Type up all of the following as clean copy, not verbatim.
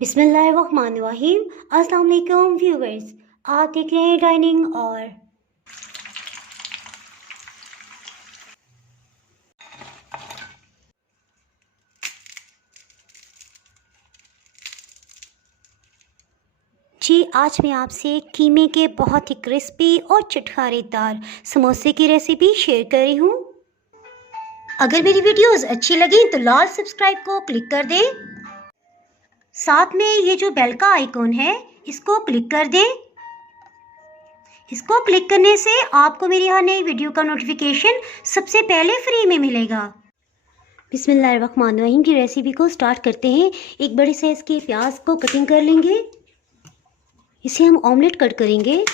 बिस्मिल्लाहिर्रहमानिर्रहीम। अस्सलाम वालेकुम व्यूवर्स, आप देख रहे हैं डाइनिंग और जी आज मैं आपसे कीमे के बहुत ही क्रिस्पी और चटखारेदार समोसे की रेसिपी शेयर कर रही हूँ। अगर मेरी वीडियोस अच्छी लगी तो लाल सब्सक्राइब को क्लिक कर दें। साथ में ये जो बेल का आइकॉन है इसको क्लिक कर दें। इसको क्लिक करने से आपको मेरी हर नई वीडियो का नोटिफिकेशन सबसे पहले फ्री में मिलेगा। बिस्मिल्लाहिर्रहमानिर्रहीम की रेसिपी को स्टार्ट करते हैं। एक बड़े साइज़ के प्याज को कटिंग कर लेंगे। इसे हम ऑमलेट कट करेंगे।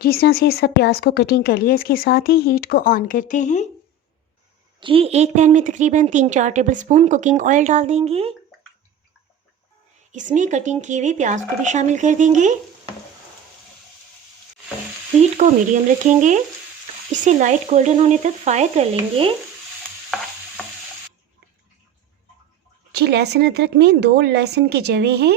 जिस तरह से सब प्याज को कटिंग कर लिया, इसके साथ ही हीट को ऑन करते हैं। जी एक पैन में तकरीबन 3-4 टेबल स्पून कुकिंग ऑयल डाल देंगे। इसमें कटिंग किए हुए प्याज को भी शामिल कर देंगे। हीट को मीडियम रखेंगे। इसे लाइट गोल्डन होने तक फ्राई कर लेंगे। जी लहसुन अदरक में 2 लहसुन के जवे हैं।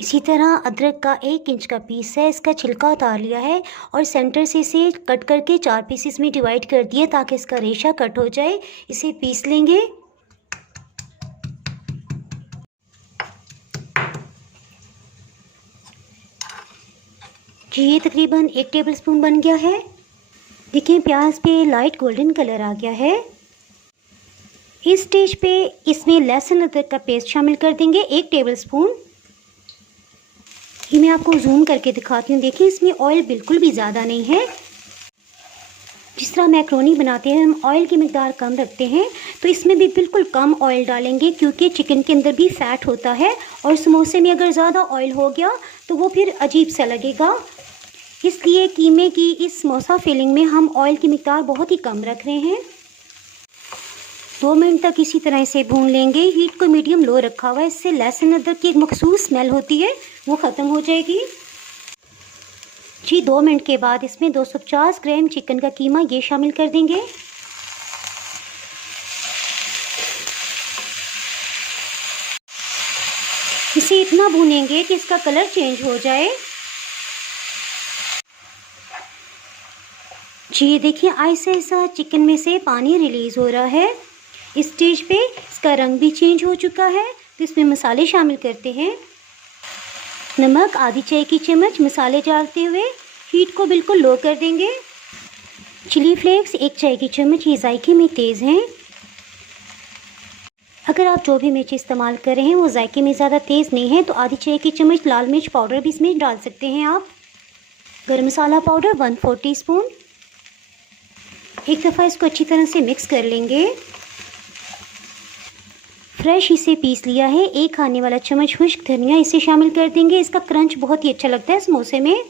इसी तरह अदरक का 1 इंच का पीस है, इसका छिलका उतार लिया है और सेंटर से इसे कट करके 4 पीसेस में डिवाइड कर दिया ताकि इसका रेशा कट हो जाए। इसे पीस लेंगे। जी ये तकरीबन 1 टेबलस्पून बन गया है। देखिए प्याज पे लाइट गोल्डन कलर आ गया है। इस स्टेज पे इसमें लहसुन अदरक का पेस्ट शामिल कर देंगे 1 टेबलस्पून। ये मैं आपको जूम करके दिखाती हूँ। देखिए इसमें ऑयल बिल्कुल भी ज़्यादा नहीं है। जिस तरह मैक्रोनी बनाते हैं हम ऑयल की मिकदार कम रखते हैं, तो इसमें भी बिल्कुल कम ऑयल डालेंगे क्योंकि चिकन के अंदर भी फैट होता है और समोसे में अगर ज़्यादा ऑयल हो गया तो वो फिर अजीब सा लगेगा। इसलिए कीमे की इस समोसा फिलिंग में हम ऑयल की मिकदार बहुत ही कम रख रहे हैं। 2 मिनट तक इसी तरह से भून लेंगे। हीट को मीडियम लो रखा हुआ है। इससे लहसुन अदरक की एक मखसूस स्मेल होती है, वो ख़त्म हो जाएगी। जी 2 मिनट के बाद इसमें 250 ग्राम चिकन का कीमा ये शामिल कर देंगे। इसे इतना भूनेंगे कि इसका कलर चेंज हो जाए। जी देखिए ऐसा ऐसा चिकन में से पानी रिलीज़ हो रहा है। इस स्टेज पे इसका रंग भी चेंज हो चुका है। तो इसमें मसाले शामिल करते हैं। नमक आधी चाय की चम्मच मसाले डालते हुए हीट को बिल्कुल लो कर देंगे। चिली फ्लेक्स 1 चाय की चम्मच, ये जायके में तेज़ हैं। अगर आप जो भी मिर्च इस्तेमाल कर रहे हैं वो जायके में ज़्यादा तेज़ नहीं है तो आधी चाय की चम्मच लाल मिर्च पाउडर भी इसमें डाल सकते हैं आप। गरम मसाला पाउडर 1/4 टीस्पून। एक दफ़ा इसको अच्छी तरह से मिक्स कर लेंगे। फ्रेश इसे पीस लिया है 1 खाने वाला चम्मच खुश्क धनिया इसे शामिल कर देंगे। इसका क्रंच बहुत ही अच्छा लगता है समोसे में।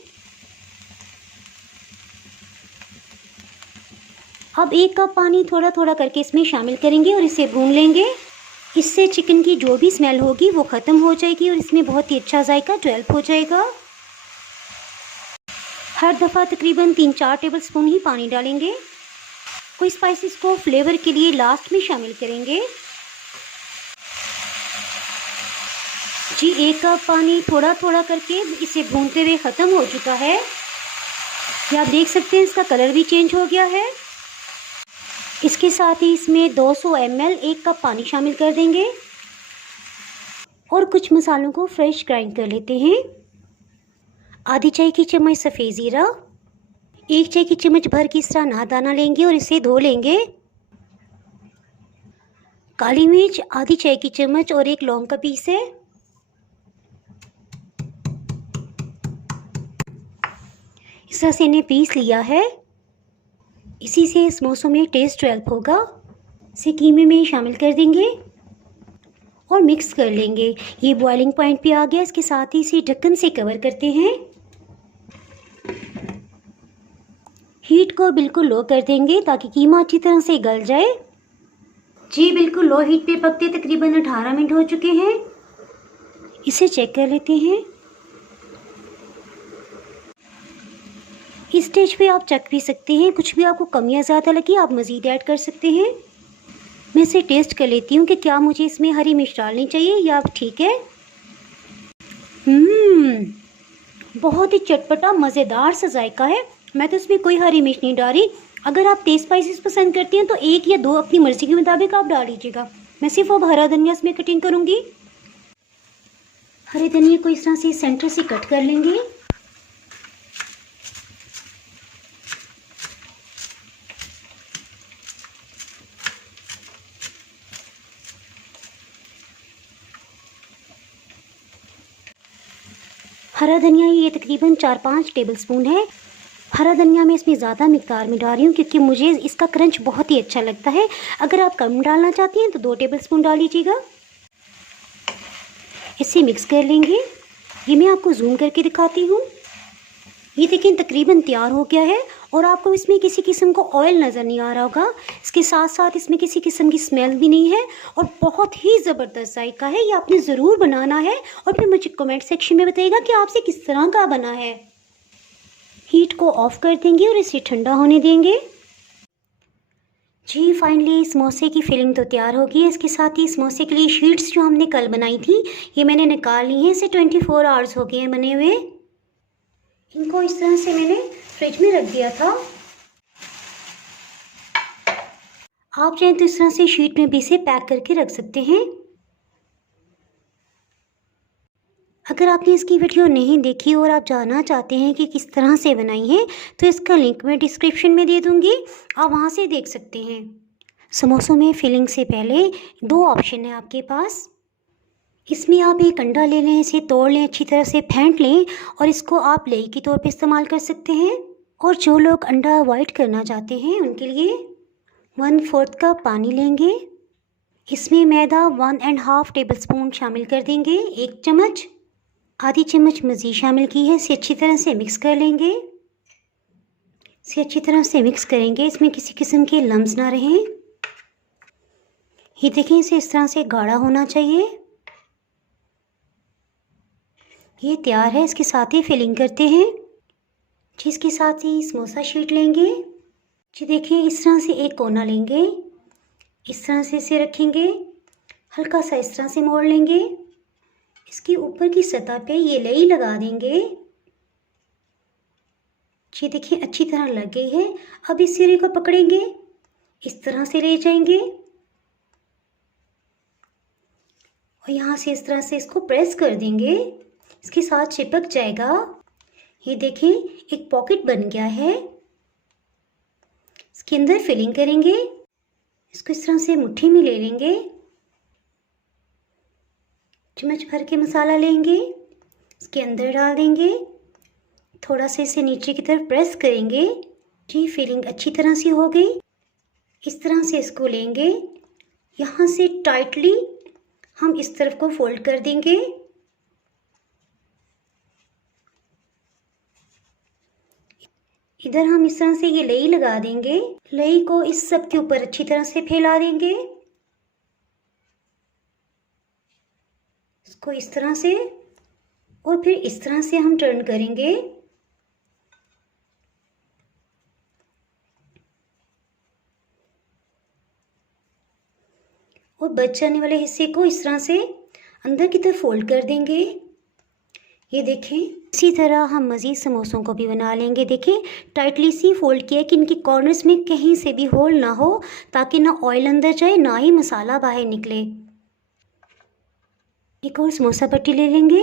अब 1 कप पानी थोड़ा थोड़ा करके इसमें शामिल करेंगे और इसे भून लेंगे। इससे चिकन की जो भी स्मेल होगी वो ख़त्म हो जाएगी और इसमें बहुत ही अच्छा जायका डेवलप हो जाएगा। हर दफ़ा तकरीबन 3-4 टेबलस्पून ही पानी डालेंगे। कोई स्पाइसेस को फ्लेवर के लिए लास्ट में शामिल करेंगे। जी 1 कप पानी थोड़ा थोड़ा करके इसे भूनते हुए ख़त्म हो चुका है। ये आप देख सकते हैं इसका कलर भी चेंज हो गया है। इसके साथ ही इसमें 200 ml 1 कप पानी शामिल कर देंगे और कुछ मसालों को फ्रेश ग्राइंड कर लेते हैं। आधी चाय की चम्मच सफ़ेद ज़ीरा, 1 चाय की चम्मच भर की इस तरह नादाना लेंगे और इसे धो लेंगे। काली मिर्च आधी चाय की चम्मच और 1 लौंग का पीस है। इस तरह से इन्हें पीस लिया है। इसी से समोसों में टेस्ट डेवलप होगा। इसे कीमे में शामिल कर देंगे और मिक्स कर लेंगे। ये बॉइलिंग पॉइंट पे आ गया। इसके साथ ही इसे ढक्कन से कवर करते हैं। हीट को बिल्कुल लो कर देंगे ताकि कीमा अच्छी तरह से गल जाए। जी बिल्कुल लो हीट पे पकते तकरीबन 18 मिनट हो चुके हैं। इसे चेक कर लेते हैं। इस स्टेज पे आप चख भी सकते हैं, कुछ भी आपको कम या ज़्यादा लगी आप मज़ीद ऐड कर सकते हैं। मैं इसे टेस्ट कर लेती हूँ कि क्या मुझे इसमें हरी मिर्च डालनी चाहिए या अब ठीक है। बहुत ही चटपटा मज़ेदार सा जायका है। मैं तो इसमें कोई हरी मिर्च नहीं डाली। अगर आप तेज़ स्पाइसेस पसंद करती हैं तो 1 या 2 अपनी मर्ज़ी के मुताबिक आप डाल लीजिएगा। मैं सिर्फ अब हरा धनिया इसमें कटिंग करूँगी। हरे धनिया को इस तरह से सेंटर से कट कर लेंगे। हरा धनिया ये तकरीबन 4-5 टेबलस्पून है। हरा धनिया मैं इसमें ज़्यादा मिकदार में डाल रही हूँ क्योंकि मुझे इसका क्रंच बहुत ही अच्छा लगता है। अगर आप कम डालना चाहती हैं तो 2 टेबलस्पून डाल लीजिएगा। इसे मिक्स कर लेंगे। ये मैं आपको जूम करके दिखाती हूँ। ये देखिए तकरीबन तैयार हो गया है और आपको इसमें किसी किस्म का ऑयल नज़र नहीं आ रहा होगा। इसके साथ साथ इसमें किसी किस्म की स्मेल भी नहीं है और बहुत ही ज़बरदस्त जायका है। ये आपने ज़रूर बनाना है और फिर मुझे कमेंट सेक्शन में बताइएगा कि आपसे किस तरह का बना है। हीट को ऑफ कर देंगे और इसे ठंडा होने देंगे। जी फाइनली समोसे की फिलिंग तो तैयार हो गई है। इसके साथ ही समोसे के लिए शीट्स जो हमने कल बनाई थी ये मैंने निकाल ली हैं। इसे 24 आवर्स हो गए हैं बने हुए। इनको इस तरह से मैंने फ्रिज में रख दिया था। आप चाहें तो इस तरह से शीट में भी इसे पैक करके रख सकते हैं। अगर आपने इसकी वीडियो नहीं देखी और आप जानना चाहते हैं कि किस तरह से बनाई है तो इसका लिंक मैं डिस्क्रिप्शन में दे दूँगी, आप वहाँ से देख सकते हैं। समोसों में फिलिंग से पहले 2 ऑप्शन है आपके पास। इसमें आप एक अंडा ले लें, इसे तोड़ लें, अच्छी तरह से फेंट लें और इसको आप लेई के तौर पे इस्तेमाल कर सकते हैं। और जो लोग अंडा अवॉइड करना चाहते हैं उनके लिए 1/4 कप पानी लेंगे। इसमें मैदा 1.5 टेबलस्पून शामिल कर देंगे, 1 चम्मच। आधी चम्मच मज़ीद शामिल की है। इसे अच्छी तरह से मिक्स कर लेंगे। इसे अच्छी तरह से मिक्स करेंगे, इसमें किसी किस्म के लम्स ना रहें। ये देखें इसे इस तरह से गाढ़ा होना चाहिए। ये तैयार है। इसके साथ ही फिलिंग करते हैं। जिसके साथ ही समोसा शीट लेंगे। जी देखें इस तरह से एक कोना लेंगे, इस तरह से इसे रखेंगे, हल्का सा इस तरह से मोड़ लेंगे। इसके ऊपर की सतह पे ये लेई लगा देंगे। ये देखिए अच्छी तरह लग गई है। अब इस सिरे को पकड़ेंगे, इस तरह से ले जाएंगे और यहाँ से इस तरह से इसको प्रेस कर देंगे। इसके साथ चिपक जाएगा। ये देखें एक पॉकेट बन गया है। इसके अंदर फिलिंग करेंगे। इसको इस तरह से मुट्ठी में ले लेंगे। चम्मच भर के मसाला लेंगे, इसके अंदर डाल देंगे, थोड़ा सा इसे नीचे की तरफ प्रेस करेंगे। जी फिलिंग अच्छी तरह से हो गई। इस तरह से इसको लेंगे, यहाँ से टाइटली हम इस तरफ को फोल्ड कर देंगे। इधर हम इस तरह से ये लई लगा देंगे। लई को इस सब के ऊपर अच्छी तरह से फैला देंगे। इसको इस तरह से और फिर इस तरह से हम टर्न करेंगे। और बच जाने वाले हिस्से को इस तरह से अंदर की तरफ फोल्ड कर देंगे। ये देखें इसी तरह हम मज़ीद समोसों को भी बना लेंगे। देखें टाइटली सी फोल्ड किया कि इनकी कॉर्नर्स में कहीं से भी होल ना हो ताकि ना ऑयल अंदर जाए ना ही मसाला बाहर निकले। एक और समोसा पट्टी ले लेंगे।